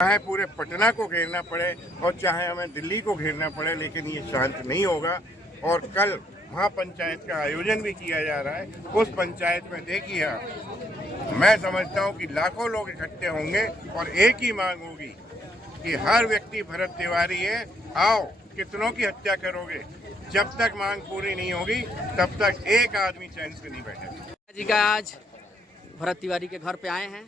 चाहे पूरे पटना को घेरना पड़े और चाहे हमें दिल्ली को घेरना पड़े, लेकिन ये शांत नहीं होगा। और कल महापंचायत का आयोजन भी किया जा रहा है। उस पंचायत में देखिए आप, मैं समझता हूँ कि लाखों लोग इकट्ठे होंगे और एक ही मांग होगी कि हर व्यक्ति भरत तिवारी है, आओ कितनों की हत्या करोगे। जब तक मांग पूरी नहीं होगी तब तक एक आदमी चैन से नहीं बैठेगा। जी का आज भरत तिवारी के घर पे आए हैं।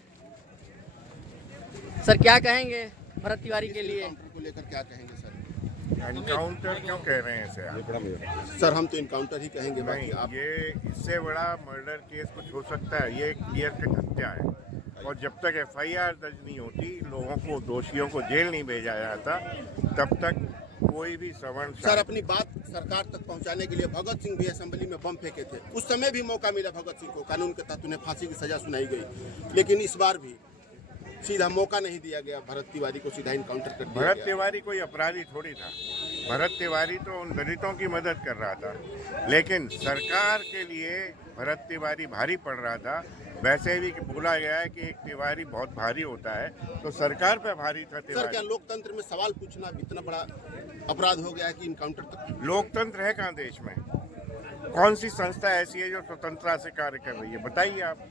सर क्या कहेंगे भरत तिवारी के लिए? को लेकर क्या कहेंगे सर? एनकाउंटर क्यों कह रहे हैं इसे आप? सर हम तो इनकाउंटर ही कहेंगे। नहीं, आप ये इससे बड़ा मर्डर केस कुछ हो सकता है। ये क्लियर कट हत्या है और जब तक एफआईआर दर्ज नहीं होती, लोगों को, दोषियों को जेल नहीं भेजा जाता, तब तक कोई भी सवर्ण। सर अपनी बात सरकार तक पहुंचाने के लिए भगत सिंह भी असेंबली में बम फेंके थे। उस समय भी मौका मिला भगत सिंह को, कानून के तहत उन्हें फांसी की सजा सुनाई गई, लेकिन इस बार भी सीधा मौका नहीं दिया गया। भरत तिवारी को सीधा इनकाउंटर कर दिया। भरत तिवारी कोई अपराधी थोड़ी था। भरत तिवारी तो उन दलितों की मदद कर रहा था, लेकिन सरकार के लिए भरत तिवारी भारी पड़ रहा था। वैसे भी बोला गया है कि एक तिवारी बहुत भारी होता है, तो सरकार पे भारी था तिवारी। सर क्या लोकतंत्र में सवाल पूछना इतना बड़ा अपराध हो गया है कि इनकाउंटर तक? लोकतंत्र है कहाँ देश में? कौन सी संस्था ऐसी है जो स्वतंत्रता से कार्य कर रही है? बताइए आप।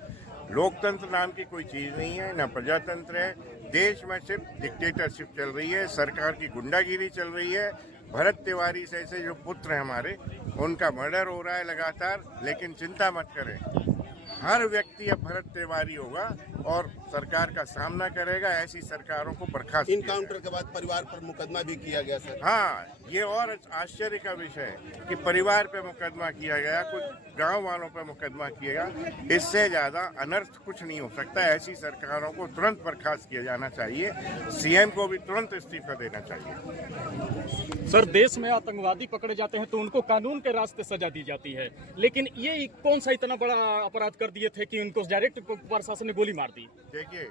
लोकतंत्र नाम की कोई चीज नहीं है, ना प्रजातंत्र है। देश में सिर्फ डिक्टेटरशिप चल रही है, सरकार की गुंडागिरी चल रही है। भरत तिवारी से जो पुत्र हैं हमारे, उनका मर्डर हो रहा है लगातार। लेकिन चिंता मत करें, हर व्यक्ति अब भरत तिवारी होगा और सरकार का सामना करेगा। ऐसी सरकारों को बर्खास्त। इनकाउंटर के बाद परिवार पर मुकदमा भी किया गया सर। हाँ, ये और आश्चर्य का विषय है कि परिवार पे मुकदमा किया गया, कुछ गांव वालों पे मुकदमा किया गया। इससे ज्यादा अनर्थ कुछ नहीं हो सकता। ऐसी सरकारों को तुरंत बर्खास्त किया जाना चाहिए। सीएम को भी तुरंत इस्तीफा देना चाहिए। सर देश में आतंकवादी पकड़े जाते हैं तो उनको कानून के रास्ते सजा दी जाती है, लेकिन ये कौन सा इतना बड़ा अपराध कर दिए थे कि उनको डायरेक्ट प्रशासन ने गोली मार दी? देखिए,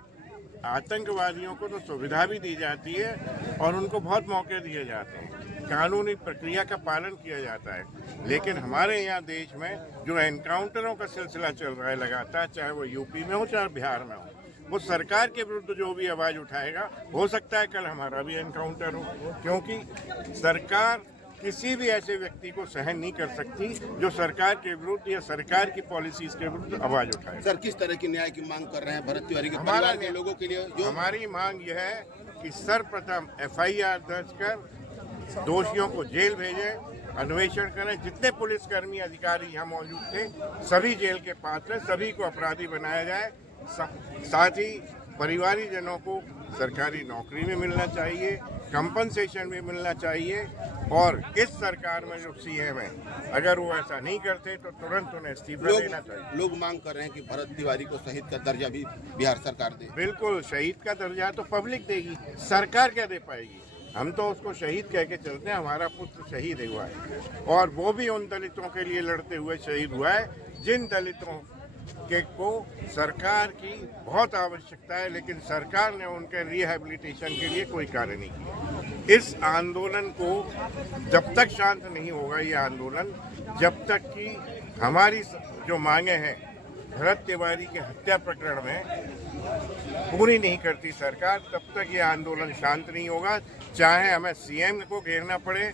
आतंकवादियों को तो सुविधा भी दी जाती है और उनको बहुत मौके दिए जाते हैं, कानूनी प्रक्रिया का पालन किया जाता है। लेकिन हमारे यहाँ देश में जो एनकाउंटरों का सिलसिला चल रहा है लगातार, चाहे वो यूपी में हो चाहे बिहार में हो, वो सरकार के विरुद्ध जो भी आवाज उठाएगा, हो सकता है कल हमारा भी एनकाउंटर हो, क्योंकि सरकार किसी भी ऐसे व्यक्ति को सहन नहीं कर सकती जो सरकार के विरुद्ध या सरकार की पॉलिसीज के विरुद्ध आवाज उठाए। सर किस तरह की न्याय की मांग कर रहे हैं भरत तिवारी के परिवार के लोगों के लिए? जो हमारी मांग यह है कि सर्वप्रथम एफआईआर दर्ज कर दोषियों को जेल भेजें, अन्वेषण करें। जितने पुलिसकर्मी अधिकारी यहाँ मौजूद थे सभी जेल के पात्र हैं, सभी को अपराधी बनाया जाए। साथ ही परिवारीजनों को सरकारी नौकरी में मिलना चाहिए, कंपनसेशन भी मिलना चाहिए। और इस सरकार में जो सीएम है, अगर वो ऐसा नहीं करते तो तुरंत उन्हें इस्तीफा देना चाहिए। लोग मांग कर रहे हैं कि भरत तिवारी को शहीद का दर्जा भी बिहार सरकार दे। बिल्कुल, शहीद का दर्जा तो पब्लिक देगी, सरकार क्या दे पाएगी? हम तो उसको शहीद कह के चलते हैं। हमारा पुत्र शहीद हुआ है और वो भी उन दलितों के लिए लड़ते हुए शहीद हुआ है जिन दलितों के को सरकार की बहुत आवश्यकता है, लेकिन सरकार ने उनके रिहैबिलिटेशन के लिए कोई कार्य नहीं किया। इस आंदोलन को जब तक शांत नहीं होगा, ये आंदोलन, जब तक कि हमारी जो मांगे हैं भरत तिवारी के हत्या प्रकरण में पूरी नहीं करती सरकार, तब तक ये आंदोलन शांत नहीं होगा। चाहे हमें सीएम को घेरना पड़े,